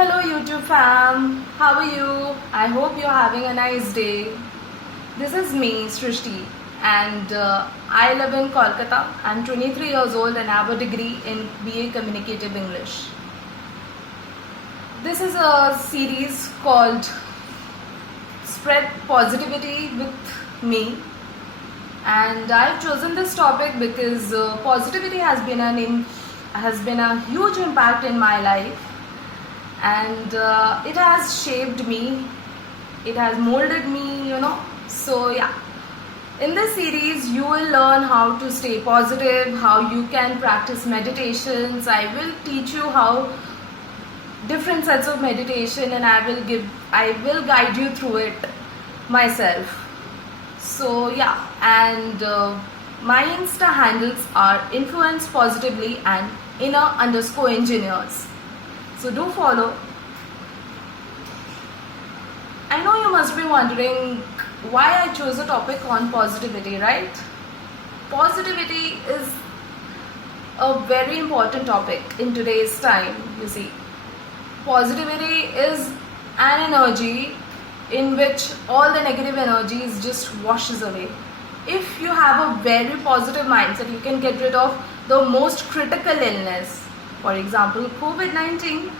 Hello YouTube fam, how are you? I hope you're having a nice day. This is me, Srishti, and I live in Kolkata. I'm 23 years old and have a degree in BA Communicative English. This is a series called Spread Positivity with Me, and I've chosen this topic because positivity has been a huge impact in my life, and it has shaped me, it has molded me, so yeah, in this series you will learn how to stay positive, how you can practice meditations. I will teach you how different sets of meditation, and I will guide you through it myself. So yeah, and my Insta handles are influence positively and inner_engineers. So do follow. I know you must be wondering why I chose a topic on positivity, right? Positivity is a very important topic in today's time, you see. Positivity is an energy in which all the negative energies just washes away. If you have a very positive mindset, you can get rid of the most critical illness. For example, COVID-19,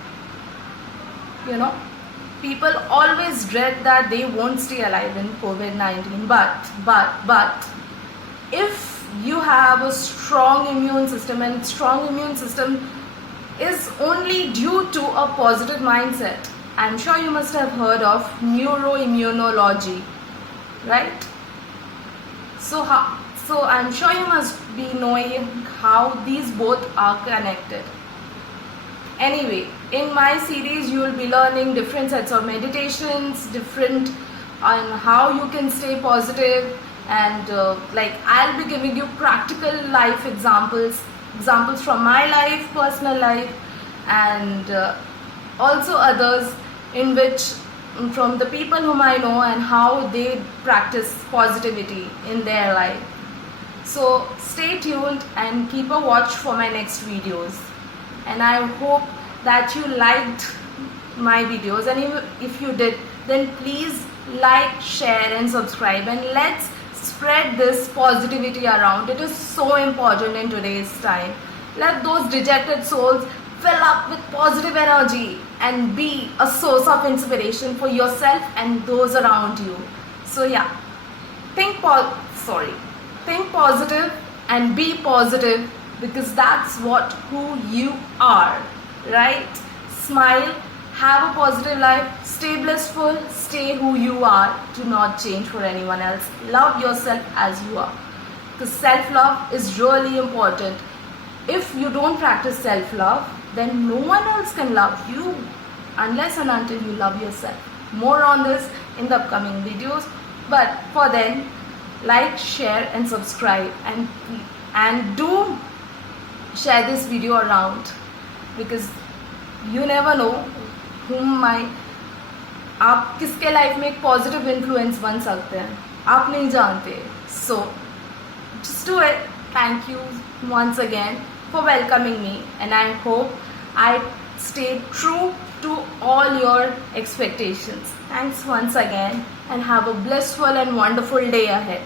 people always dread that they won't stay alive in COVID-19. But if you have a strong immune system, and strong immune system is only due to a positive mindset. I'm sure you must have heard of neuroimmunology, right? So I'm sure you must be knowing how these both are connected. Anyway, in my series you will be learning different sets of meditations, different on how you can stay positive, and I'll be giving you practical life examples from my life, personal life, and also others in which from the people whom I know and how they practice positivity in their life. So stay tuned and keep a watch for my next videos. And I hope that you liked my videos, and if you did, then please like, share and subscribe, and let's spread this positivity around. It is so important in today's time. Let those dejected souls fill up with positive energy and be a source of inspiration for yourself and those around you. So yeah, think positive and be positive, because that's who you are, right? Smile, have a positive life, stay blissful, stay who you are. Do not change for anyone else. Love yourself as you are, because self-love is really important. If you don't practice self-love, then no one else can love you unless and until you love yourself. More on this in the upcoming videos, but for then, like, share and subscribe, and do share this video around, because you never know आप किसके life में एक positive influence बन सकते हैं, आप नहीं जानते. So just do it. Thank you once again for welcoming me, and I hope I stayed true to all your expectations. Thanks once again, and have a blissful and wonderful day ahead.